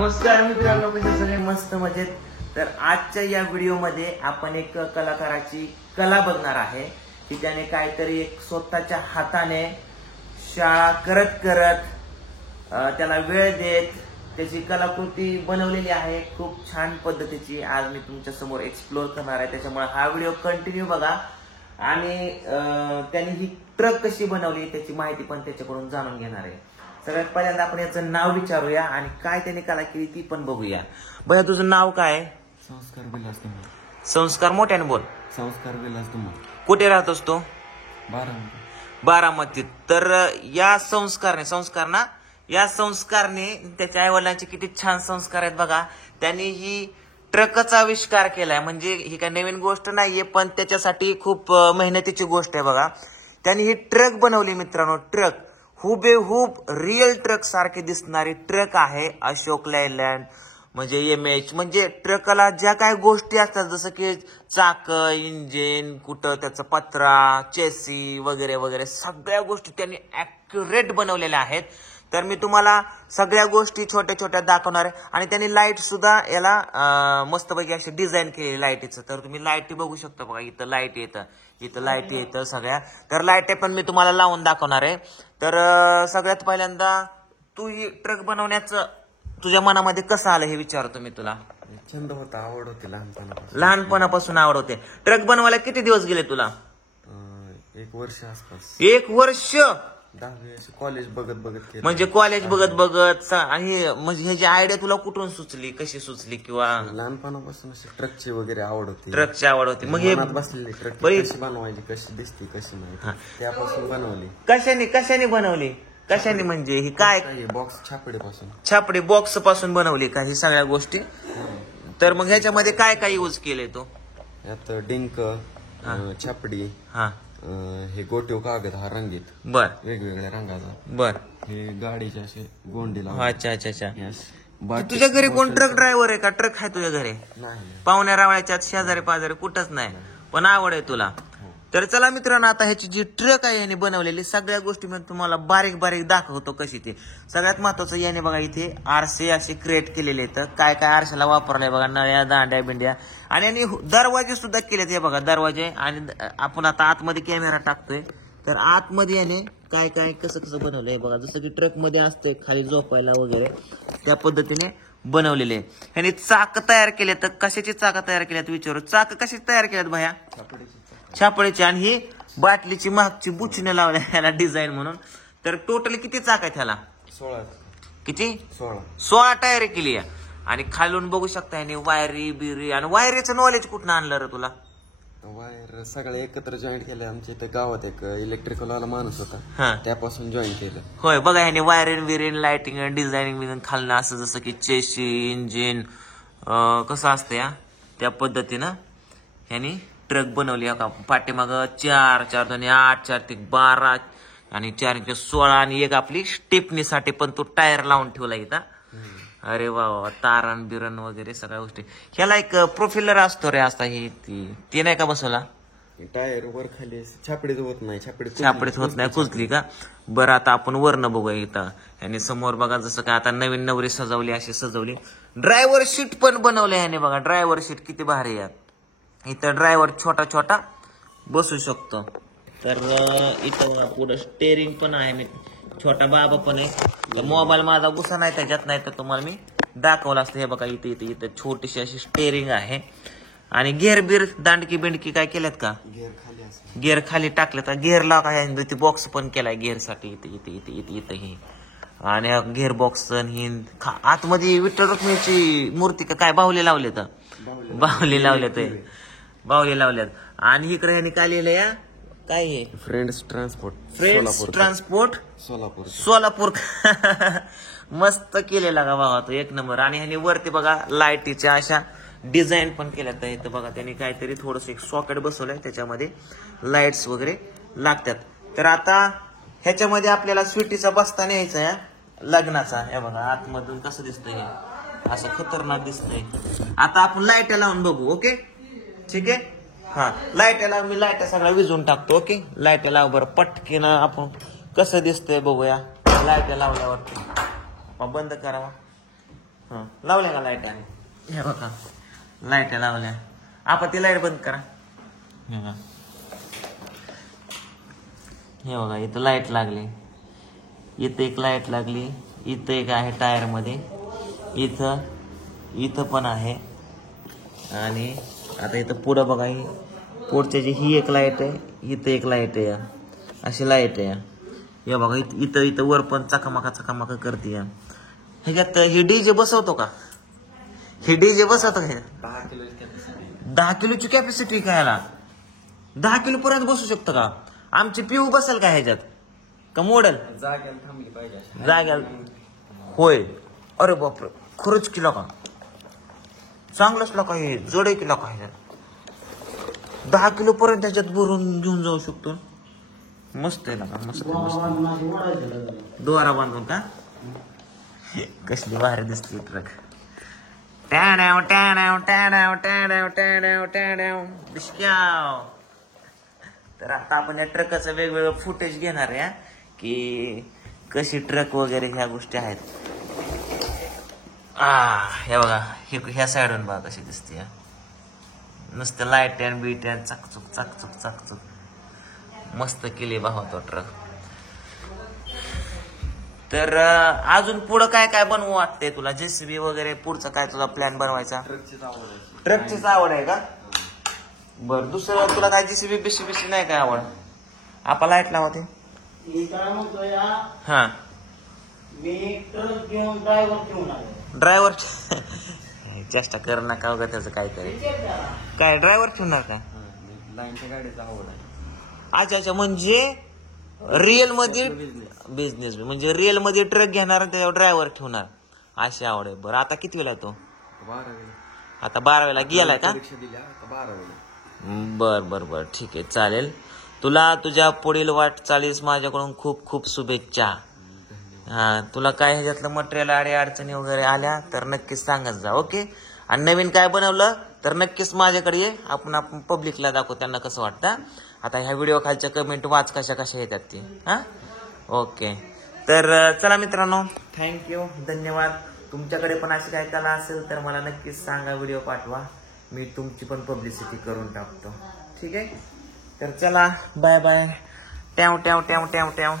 नमस्कार मित्रांनो, म्हणजे सगळे मस्त मजेत. तर आजच्या या व्हिडिओमध्ये आपण एक कलाकाराची कला बघणार आहे की त्याने काहीतरी एक स्वतःच्या हाताने शाळा करत करत त्याला वेळ देत त्याची कलाकृती बनवलेली आहे. खूप छान पद्धतीची आज मी तुमच्या समोर एक्सप्लोर करणार आहे. त्याच्यामुळे हा व्हिडिओ कंटिन्यू बघा आणि त्यांनी ही ट्रक कशी बनवली त्याची माहिती पण त्याच्याकडून जाणून घेणार आहे. सगळ्यात पहिल्यांदा आपण याचं नाव विचारूया आणि काय त्याने कला केली ती पण बघूया. भैया तुझं नाव काय? संस्कार विलास धुमाळ. संस्कार मोठ्याने बोल. संस्कार विलास धुमाळ. कुठे राहतोस तो? बारामती. बारामतीत. तर या संस्कारने त्याच्या आई वडिलांचे किती छान संस्कार आहेत बघा. त्यांनी ही ट्रकचा आविष्कार केलाय. म्हणजे ही काही नवीन गोष्ट नाहीये पण त्याच्यासाठी खूप मेहनतीची गोष्ट आहे बघा. त्यांनी ही ट्रक बनवली मित्रांनो. ट्रक हुबेहूब रिअल ट्रक सारखे दिसणारी ट्रक आहे. अशोक लेलँड म्हणजे एमएच म्हणजे ट्रकला ज्या काही गोष्टी असतात जसं की चाक, इंजिन, कुठं त्याचा पत्रा, चेसी वगैरे वगैरे सगळ्या गोष्टी त्यांनी ऍक्युरेट बनवलेल्या आहेत. तर मी तुम्हाला सगळ्या गोष्टी छोट्या छोट्या दाखवणार आहे. आणि त्यांनी लाईट सुद्धा याला मस्तपैकी अशी डिझाईन केली लाईटीचं. तर तुम्ही लाईट बघू शकता बघा. इथं लाईट येतं, इथं लाईट येतं सगळ्या. तर लाईट पण मी तुम्हाला लावून दाखवणार आहे. तर सगळ्यात पहिल्यांदा तू ही ट्रक बनवण्याचं तुझ्या मनामध्ये कसं आलं हे विचारतो मी तुला. छंद होता, आवड होती लहानपणापासून आवड होते. ट्रक बनवायला किती दिवस गेले तुला? 1 वर्ष आसपास. 1 वर्ष. 10वी कॉलेज बघत केलं. म्हणजे कॉलेज बघत आणि म्हणजे ह्याची आयडिया तुला कुठून सुचली, कशी सुचली? किंवा लहानपणापासून ट्रकची वगैरे आवड होती. ट्रकची आवड होती. मग हे बसलेली ट्रक कशी बनवायची, कशी दिसते, कशी नाही, त्यापासून बनवली. कशाने बनवली? कशाने म्हणजे ही काय? बॉक्स छापडी बॉक्स पासून बनवली का ही सगळ्या गोष्टी? तर मग ह्याच्यामध्ये काय काय यूज केले तो? यात डिंक, छापडी, हे गोटीव कागद हा रंगीत बर वेगवेगळ्या रंगाचा. बर हे गाडीचे असे गोंडीला. अच्छा. तुझ्या घरी कोण ट्रक ड्रायव्हर आहे का? ट्रक आहे तुझ्या घरी? नाही. पाहुण्या रावळ्याच्या शेजारी पाजारी कुठंच नाही पण आवड आहे तुला. तर चला मित्रांनो, आता ह्याची जी ट्रक आहे याने बनवलेली सगळ्या गोष्टी मी तुम्हाला बारीक बारीक दाखवतो कशी ती. सगळ्यात महत्वाचं याने बघा इथे आरसे असे क्रिएट केलेले आहेत. काय काय आरशाला वापरलाय बघा, नळ्या, दांड्या, बिंड्या. आणि यांनी दरवाजे सुद्धा केलेत. हे बघा दरवाजे. आणि आपण आता आतमध्ये कॅमेरा टाकतोय तर आतमध्ये याने काय काय कसं बनवलंय बघा. जसं की ट्रक मध्ये असतंय खाली झोपायला वगैरे त्या पद्धतीने बनवलेले. ह्यांनी चाक तयार केले. तर कशाची चाक तयार केल्यात विचारू? चाक कशी तयार केल्यात भया? छापडीची. आणि ही बाटलीची मागची बुचने लावल्या ह्याला डिझाईन म्हणून. तर टोटल किती चाक आहेत ह्याला? 16. किती? 16 टायर केली आहे. आणि खालून बघू शकता ह्याने वायरी बिरी. आणि वायरीचं नॉलेज कुठं आणलं रे तुला? वायर सगळे एकत्र जॉईंट केले. आमच्या इथे गावात एक इलेक्ट्रिकल वाला माणूस होता, त्यापासून जॉईन केलं. होय बघा ह्याने वायरिंग बिरिंग, लाइटिंग, डिझायनिंग खालनं असं जसं की चेसी, इंजिन कसं असतं या त्या पद्धतीनं ह्यानी ट्रक बनवली. का पाठीमाग 4 2 8 4 3 12 आणि 4 16 आणि एक आपली स्टेपनीसाठी पण तो टायर लावून ठेवला इथं. अरे वा, तारण बिरण वगैरे सगळ्या गोष्टी. ह्याला एक प्रोफिलर असतो रे असता. ही ती नाही का बसवला? टायर वर खाली छापडीत होत नाही. कुजली का? बरं आता आपण वरनं बघूया इथं. आणि समोर बघा जसं काय आता नवीन नवरी सजवली अशी सजवली. ड्रायव्हर शीट पण बनवले ह्याने बघा. ड्रायव्हर शीट किती भारी आहे. इथं ड्रायव्हर छोटा बसू शकतो. तर इथं पुढं स्टेअरिंग पण आहे. छोटा बाबा पण आहे. मोबाईल माझा गुस्सा नाही त्याच्यात, नाही तर तुम्हाला मी दाखवलं असतं. हे बघा इथं छोटीशी अशी स्टेअरिंग आहे. आणि गेअर बिर दांडकी बिंडकी काय केल्यात का? गेअर खाली टाकलं तर गेअर ला काय बॉक्स पण केलाय गेअर साठी. इथं ही आणि गेअर बॉक्स. आतमध्ये विठ्ठल रुक्मिणीची मूर्ती का काय बाहुले लावले तर बाहुले लावल्यात. आणि इकडे ह्यांनी काय लिहिलं या काय आहे? Friends transport Solapur. मस्त केलेला का बाबा तो, एक नंबर. आणि ह्यांनी वरती बघा लाईटीच्या अशा डिझाईन पण केल्यात. इथं बघा त्यांनी काहीतरी थोडस एक सॉकेट बसवलंय त्याच्यामध्ये लाईट्स वगैरे लागतात. तर आता ह्याच्यामध्ये आपल्याला स्वीटीचा बस्ता न्यायचा या लग्नाचा. हे बघा आतमधून कसं दिसतंय, असं खतरनाक दिसतंय. आता आपण लाईट लावून बघू. ओके ठीक आहे. लाईट लाव. मी लाईट सगळ्या विजवून टाकतो. ओके लाईट लाव बरं पटकीनं आपण कसं दिसतंय बघूया. लाईट लावल्यावर बंद करावा. हा लावल्या का लाईट? हे बघा लाईट लावल्या. आपण ती लाईट बंद करा. हे बघा इथं लाईट लागली, इथं एक लाईट लागली, इथं एक आहे टायर मध्ये, इथं पण आहे. आणि आता इथं पुढं बघा, ही पुढच्याची ही एक लाईट आहे, इथं एक लाईट आहे, अशी लाईट आहे. हे बघा इथं वर पण चकामाका करते. ह्याच्यात ही डीजे बसवतो का? हे डीजे बसवतो का? 10 किलोची कॅपॅसिटी खायला 10 किलो पर्यंत बसू शकतं का? आमची पिऊ बसेल का ह्याच्यात? का मॉडेल जाग्याला थांबली पाहिजे. जाग्याला? होय. अरे बापरे, खरंच किलो का? चांगलंच का हे जोडे किलो का? ह्याच्यात 10 किलो पर्यंत ह्याच्यात भरून घेऊन जाऊ शकतो. मस्त आहे ना का? मस्त दोरा बांधून का? कसली भारी दिसते ट्रक. टॅड्याव टॅड्याव टॅड्याव टॅड्याव टॅड्याव टॅड्याव डिस्क्याव. तर आता आपण या ट्रकाचं वेगवेगळं फुटेज घेणार आहे की कशी ट्रक वगैरे ह्या गोष्टी आहेत. हे बघा ह्या साईडून बघा कशी दिसते. नुसतं लाईट अँड बीट अँड चाकचूक मस्त केली भावा तो ट्रक. तर अजून पुढं काय काय बनवू वाटतंय तुला? जेसीबी वगैरे पुढचा काय तुझा प्लॅन बनवायचा? ट्रकचीच आवड आहे का? बर, दुसरं तुला काय जेसीबी बिशी नाही काय आवड? आपण लाईट लावते. हा मी ट्रक घेऊन ड्रायव्हर चेष्टा कर ना का? त्याचं काय करेल? काय ड्रायव्हर ठेवणार का? लाईनच्या गाडीचा आवड आहे. अच्छा म्हणजे रिअल मध्ये बिझनेस, म्हणजे रिअल मध्ये ट्रक घेणार आणि त्याच्यावर ड्रायव्हर ठेवणार अशी आवड आहे. बरं आता किती वेळा तो? 12वीला. आता 12वीला गेलाय का? परीक्षा दिल्या आता 12वीला. बर ठीक आहे, चालेल. तुला तुझ्या पुढील वाटचालीस माझ्याकडून खूप खूप शुभेच्छा. हा, तुला काय ह्याच्यातलं मटेरियल अडचणी वगैरे आल्या तर नक्कीच सांगत जा. ओके. आणि नवीन काय बनवलं तर नक्कीच माझ्याकडे ये, आपण पब्लिकला दाखवू त्यांना कसं वाटतं. आता ह्या व्हिडिओ खालच्या कमेंट वाच कशा येतात ती. हा ओके. तर चला मित्रांनो, थँक्यू, धन्यवाद. तुमच्याकडे पण अशी काय कला असेल तर मला नक्कीच सांगा, व्हिडिओ पाठवा, मी तुमची पण पब्लिसिटी करून टाकतो. ठीक आहे. तर चला बाय बाय. ट्याव ट्याव ट्याव ट्याव ट्याव.